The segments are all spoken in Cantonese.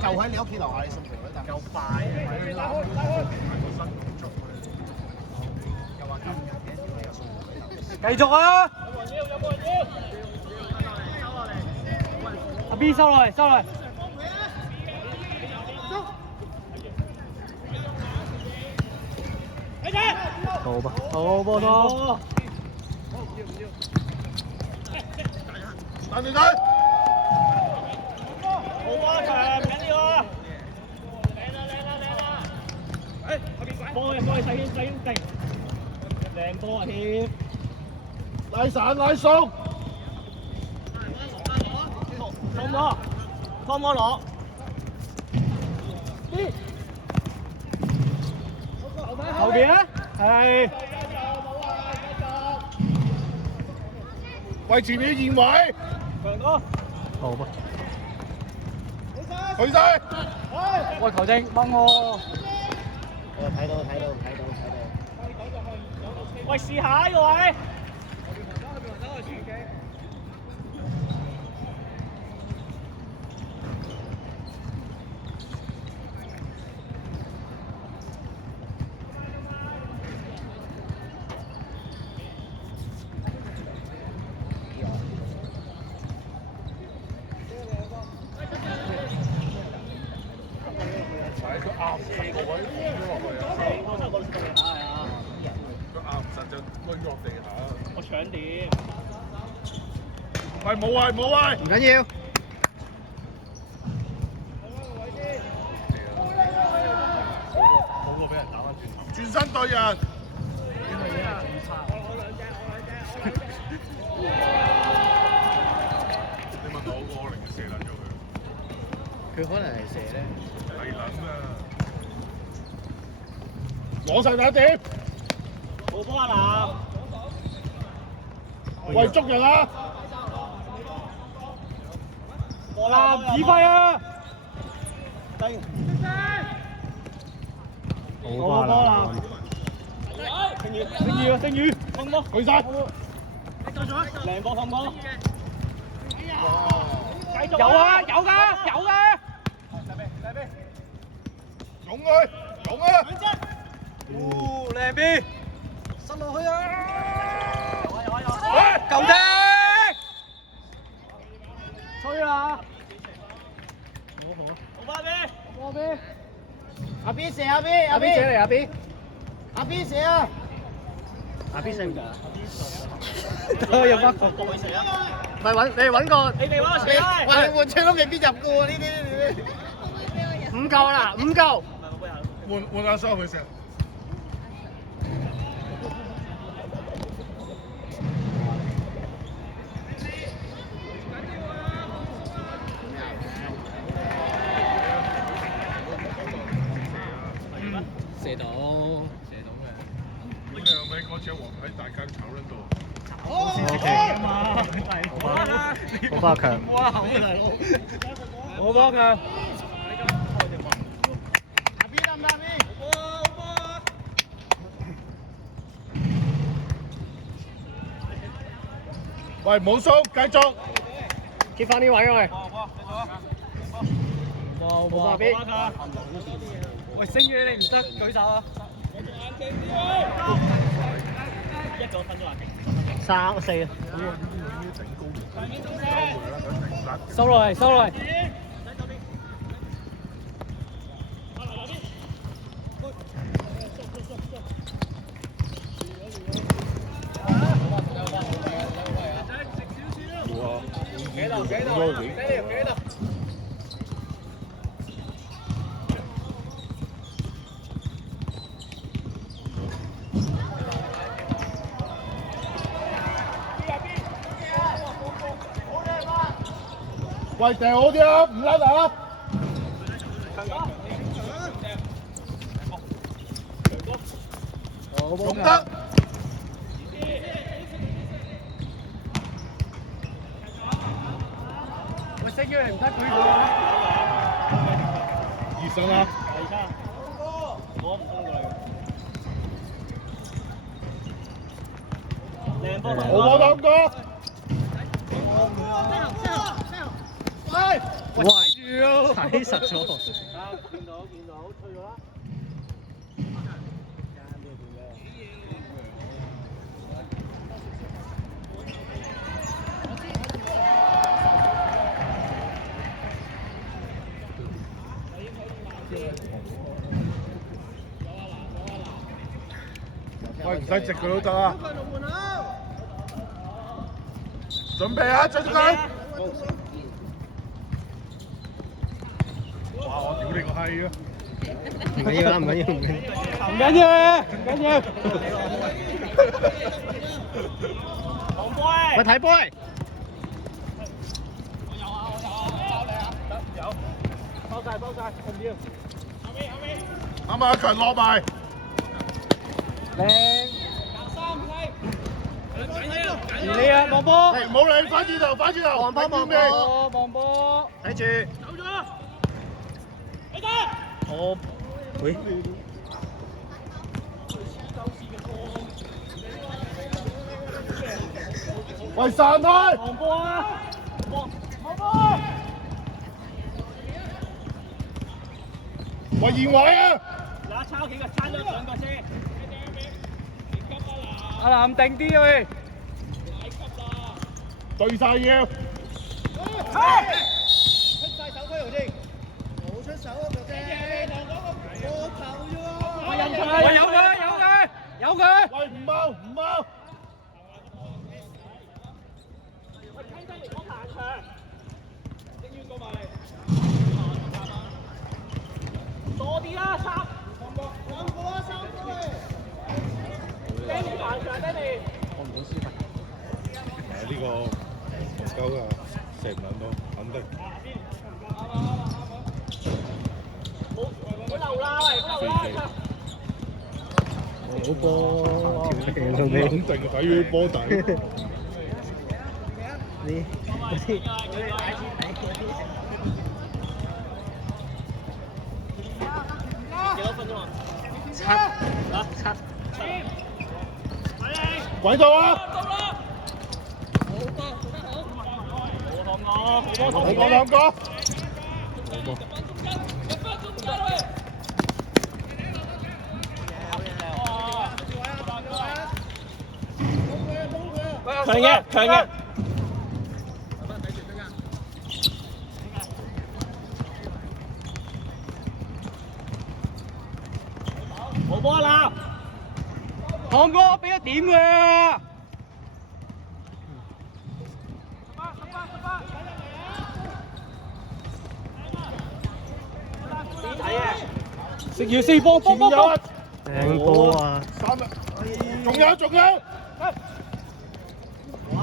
就喺你屋企樓下，你送條女得。夠快繼續啊！阿 B 收落嚟，收落嚟。好吧，好波多。打對隊。好波強，唔緊要啊！波嘅細圈定，靚波啊添！拉散拉送。湯摩攞。後邊啊，係。為前面現位。強哥。好吧。去晒。喂，球證幫我。睇到。喂，試下呢個位。佢啱四個位跌咗落去啊！佢啱實就攆咗落地下。我搶點。喂，冇位。唔緊要。好過俾人打翻轉頭。轉身對人。你問我個可能射撚咗佢。佢可能係射咧。係撚啊！攞晒打點。好波啊嗱！喂，捉人啊！波啦，指揮啊！好波啦！星宇，放波！去晒！靚波放波！有啊，有㗎！勇啊！靚 B， 塞落去啊！夠踢！吹啦！好吧 B， 阿 B 射阿 B 射嚟阿 B 射啊！阿 B 射唔得，都有乜個位射啊？唔係你揾個，你哋揾個射啦！喂，換槍都未必入嘅喎，呢啲。五夠啦，5夠。換阿蘇去射。射到嘅。你係咪嗰隻黃喺大間炒撚度？好巴強。哇！好大佬。好巴強。阿 B 得唔得 ？B？ 喂，冇數，繼續。接翻呢位喂。好巴 B。喂，星宇你唔得舉手啊！1個分咗3、4啊！收落嚟。幾度？喂，掟好啲啊，唔甩啊！仲得。喂，星宇唔得舉手。熱身啦。我唔通過嚟。靚波！好波當哥。喂！喂，睇實咗。見到，退咗啦。喂，唔使直佢都得啊！準備啊，追住佢！哇！我屌你個閪啊！唔緊要啦，唔緊要，唔緊要。唔緊要，唔緊要。紅杯。喂，睇杯。包晒，唔要。啱啱阿強落埋。靚。你啊，望波。唔好理，翻轉頭，翻轉頭。望波。望波。睇住。走咗。你得。我，喂。喂，散開！望波啊！望波。喂，現位啊！嗱，抄幾個，撐咗兩個先。阿南定啲喂。對晒腰。出晒手區先，冇出手啊，哥姐。過球啫喎。喂，有佢。喂，唔踎，唔踎。喂，聽真嚟講行場，正要過埋嚟。多啲啦，插。兩個啊，3個嚟。Danny行場，Danny。我唔好輸法。呢個唔夠㗎，食唔到，肯定。冇流啦，喂，冇流啦。好波，條命到肯你。定睇佢波底。你幾多分鐘啊七。鬼到啊！好波兩個。強嘅。冇波啦！韓哥俾一點佢啊！點睇啊？食要四波，波！靚波啊！三啊！仲有！哇！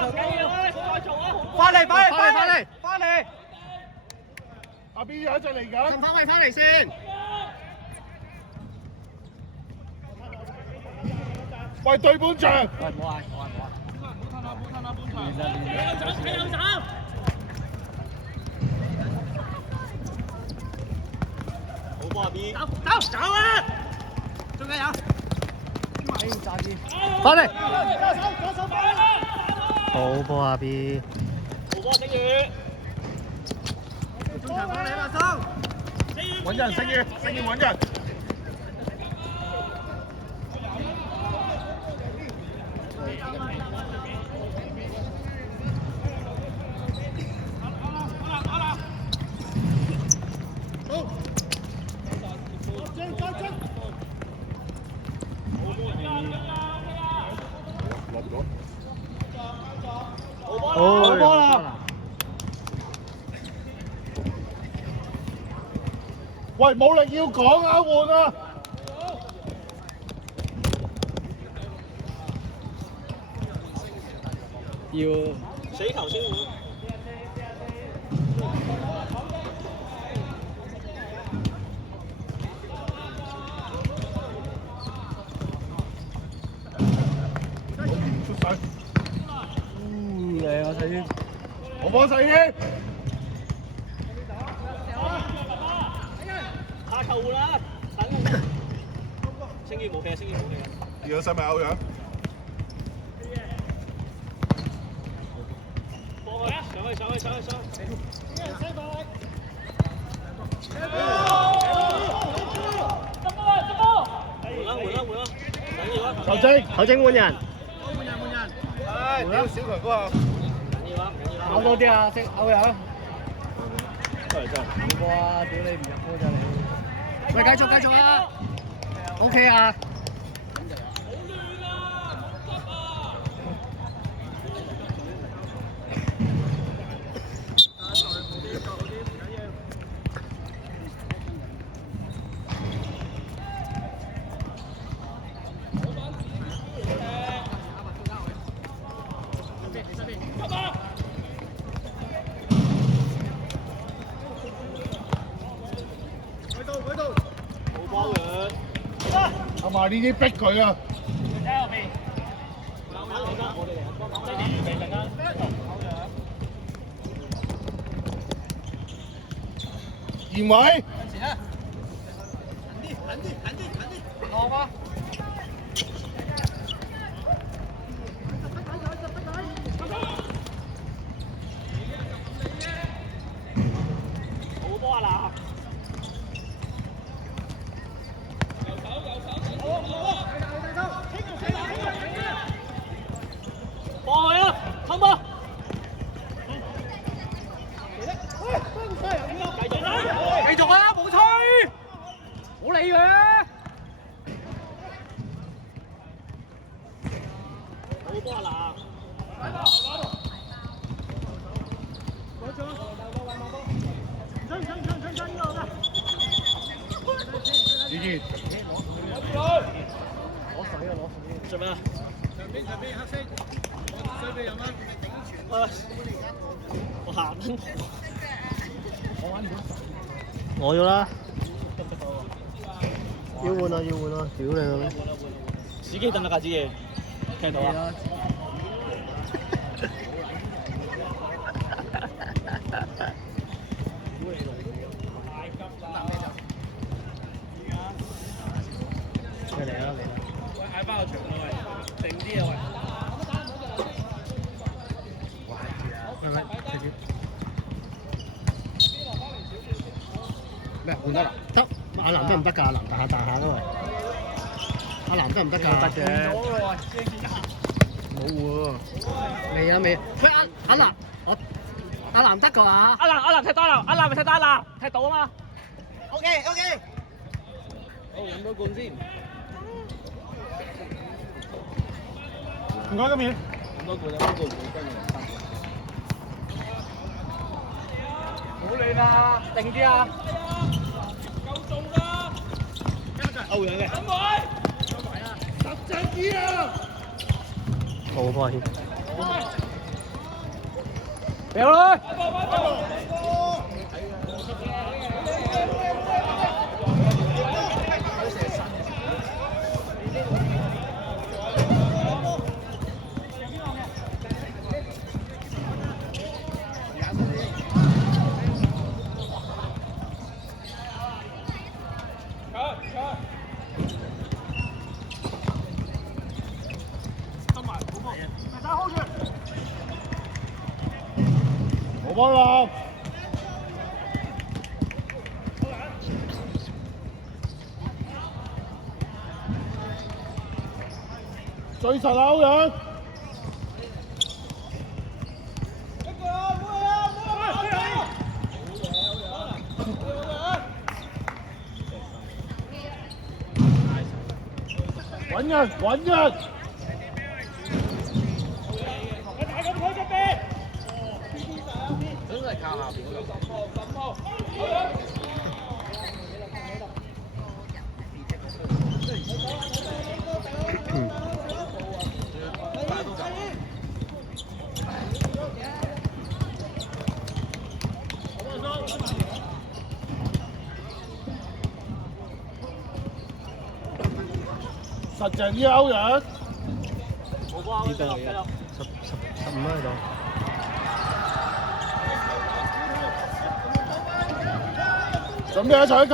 頭緊要啊！快做啊！翻嚟！阿 B 有一隻嚟緊。趁翻嚟先。喂，對半場。喂，唔好嗌！睇右走！好波啊 B！ 走啊！仲有！翻嚟。好波啊 B！ 好波，星宇！中場幫你把手。揾人，星宇揾人。好波啦！喂，冇力要講啊，換啊！要死球先換。出水。靚啊細軒。好波細軒。下球換啦，等星宇冇氣。而家使咪歐陽？放佢啊！上去！球證換人。唉，屌小強哥啊！咬多啲啊，識咬人。哇！屌你唔入波咋你？喂，繼續啊！OK 啊。阿嫲呢啲逼佢啊！嚴偉，落吧。好波啊嗱！放去啊，冲波！繼續啊，冇吹，冇理佢啊！好波啊子健，做咩啊？上邊黑色，水俾人啦。我行緊。我要啦。要換啊！屌你老味！自己等得架子嘢，聽到啊？嚟啦！喂，嗌翻個場啦喂，定啲啊喂！係咪？咩換得啦？得，阿南得唔得㗎？阿南大下啦喂！阿南得唔得㗎？得嘅。冇喎。未。佢阿南，阿南得㗎嘛？阿南踢到阿南咪踢到阿南，踢到啊嘛。OK。好，飲多罐先。唔該，今面。飲多罐唔好跟住。唔好亂啊！定啲啊！夠重㗎。歐陽嘅。等佢。十隻啲啊！好波添。掉佢！冇幫啦！最實啊，歐陽！揾人！真係靠下邊嗰度。實淨啲歐陽。好波啊！繼續。15蚊喺度。準備一齊一腳。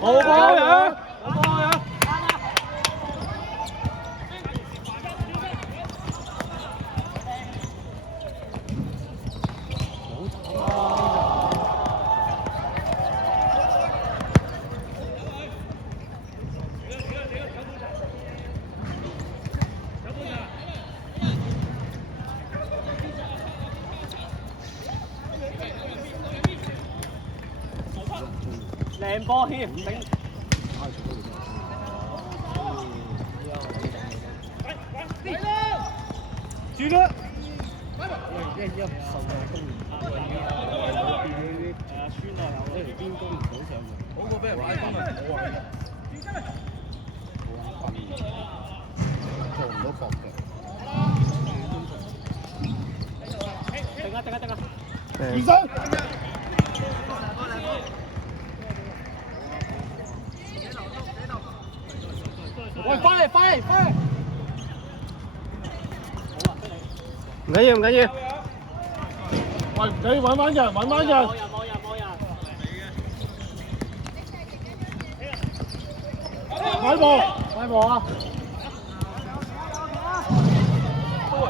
冇波樣，冇波樣。靚波添，頂！轉啦！好過俾人擺翻去我啊！做唔到搏嘅。定啊定啊定啊！起身！喂，翻嚟翻嚟翻嚟！唔緊要唔緊要。喂，你揾翻人揾翻人。快步快步啊！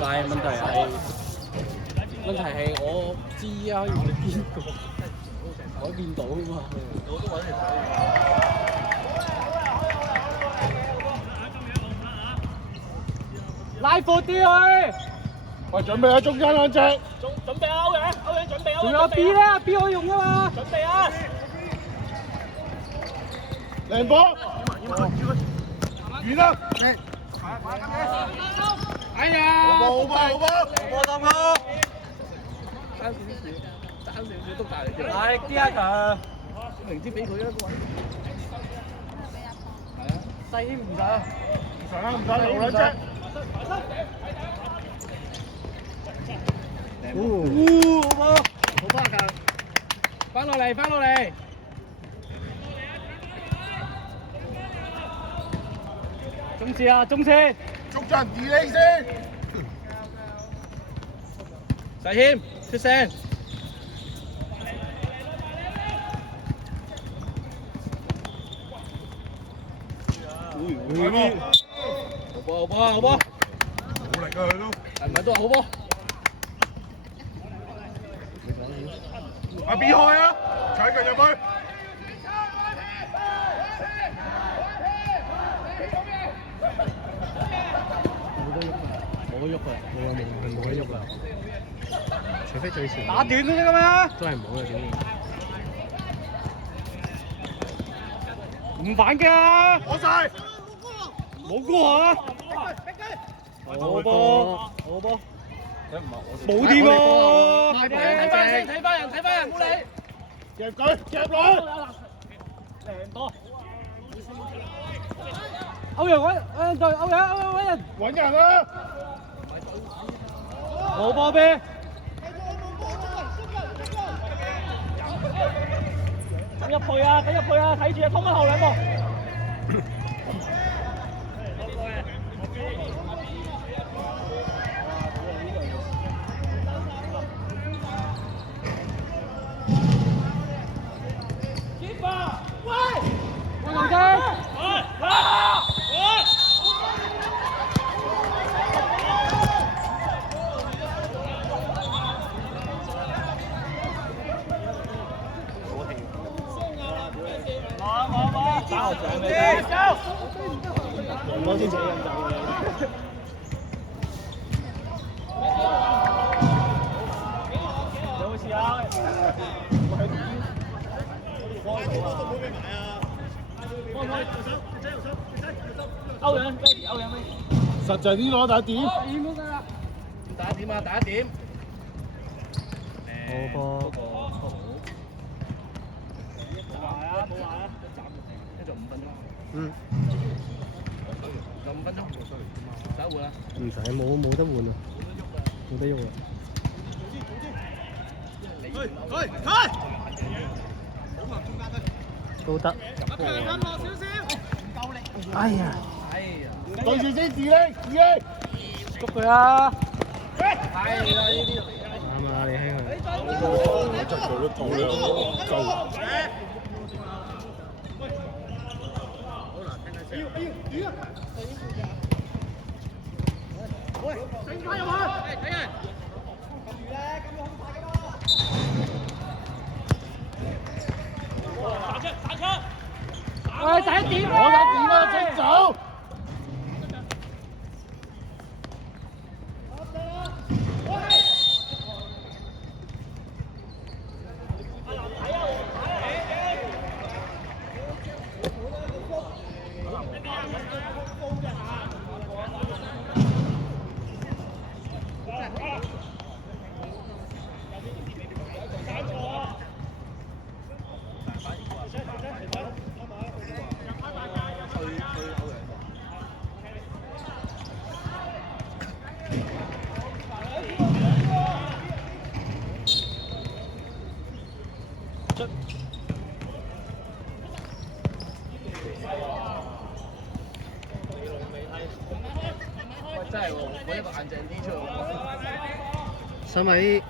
但係問題係我知啊，要邊個改變到啊嘛？我都揾你睇。拉闊啲去！喂，準備喺中間兩隻。準備啊，歐陽準備啊！仲有 B 咧 ，B 可以用啊嘛！準備啊！靚波！遠啦！哎呀！好波好波！我當咯，爭少少都大力啲。大力啲啊強！明知俾佢一個位。係啊，細啲唔使啊。唔使啦，唔使留兩隻。好波！好巴㗎！翻落嚟，翻落嚟。中線啊，中線！捉陣二你先。細謙出聲。快波！好波，好波，好波！冇力㗎佢都。係咪都話好波？啊邊開啊！搶腳入去。冇得喐㗎，冇得喐㗎，除非最前。打短都得㗎嘛！都係冇嘅點？唔反擊啊！攞晒。冇歌啊！好波，好波。冇掂喎！睇翻先，睇翻人，睇翻人，冇理。夾佢，夾落。靚波！歐陽揾，對歐陽揾人。揾人啦！冇波咩？緊入去啊！緊入去啊！睇住啊！通返後兩步。喂，黃仔！打後掌未？我先自己飲酒嘅。有冇事啊？歐陽，baby，歐陽，baby。實際啲攞打點。點都得啦。打點啊，打點。好波。冇壞啊，冇壞啊。一就5分鐘。嗯。就5分鐘。使換啊？唔使，冇得換啊，冇得喐啊。都得。哎呀！對住先自己，捉佢啊！係啦，呢啲。啱啊，你兄弟。就做得到啦，夠。喂，第一點我睇點啊，清走。喂，真係喎，我一個硬淨啲出嚟。使咪21。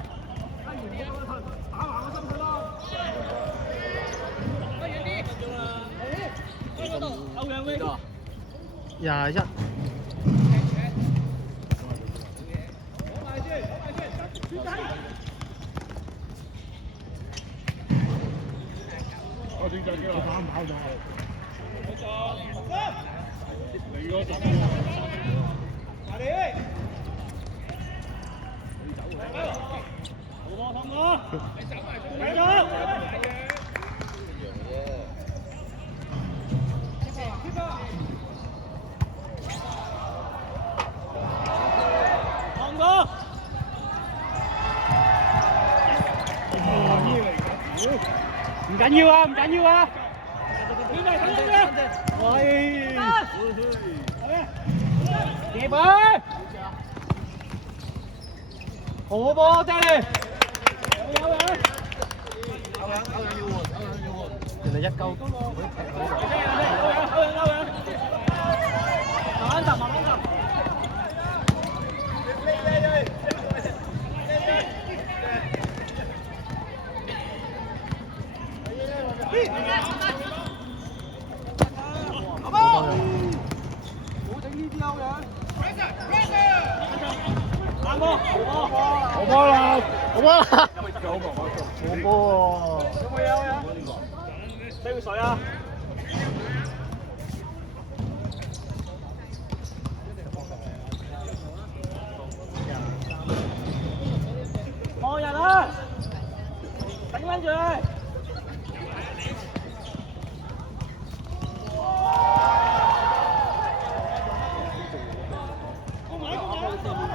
我點解叫我打唔跑咗？你嗰隻。唔緊要啊，唔緊要啊。喂，接啊！好波爹你，人哋一鳩。慢慢揼，慢慢揼。好波啦！好波啦！好波喎！有冇嘢啊？需要水啊？望人啊！頂緊住佢！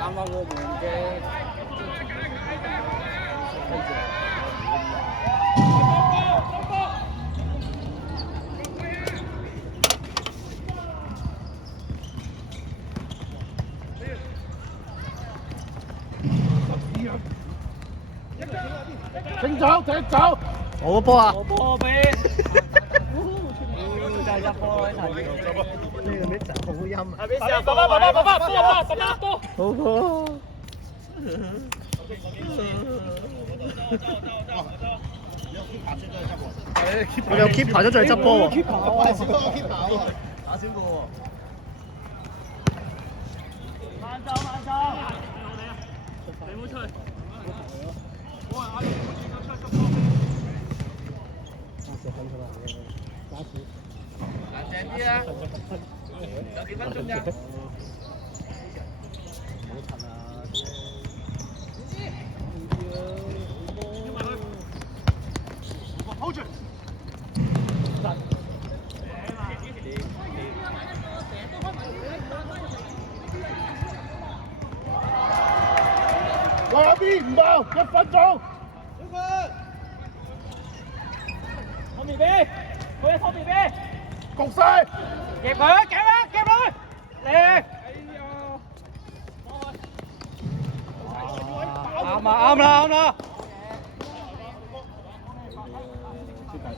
啱啱我門嘅。請走，請走！好波啊！好波俾，就係入波呢題。呢個咩就好音啊！波！好波！我有 keep 排咗再執波喎。打少個喎。慢走，慢走。你唔好出去。硬淨啲啊！有幾分鐘咋？hold 住。下邊唔到，1分鐘。後面俾，佢喺後面俾。焗晒。夾佢，夾佢，嚟！啱啦，啱啦，啱啦！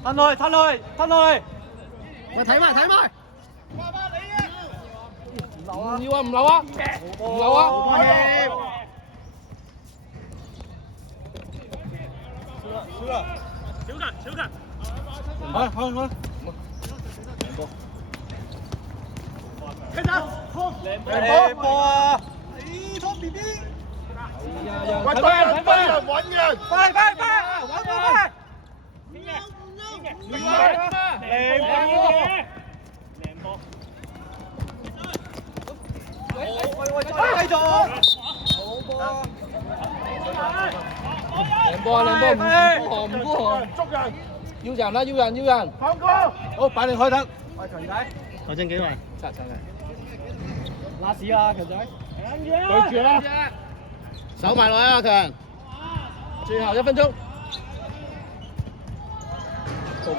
褪落去，褪落去，褪落去！喂，睇埋睇埋！唔要啊！唔留啊！唔留啊！小近，好，好，好。嚟波啊！喂，對人對人揾人，快快快，揾到快！繼續。好波！靚波唔孤寒，捉人，要人啦，要人。放歌，好，擺定開得。喂，強仔，何正幾位？擦嚟。拉屎啊，強仔！對住啦，手埋落啊，阿強！最後1分鐘。都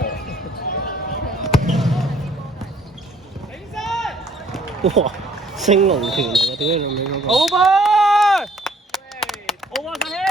冇。哇！升龍拳嚟嘅，屌你老味嗰個！好波！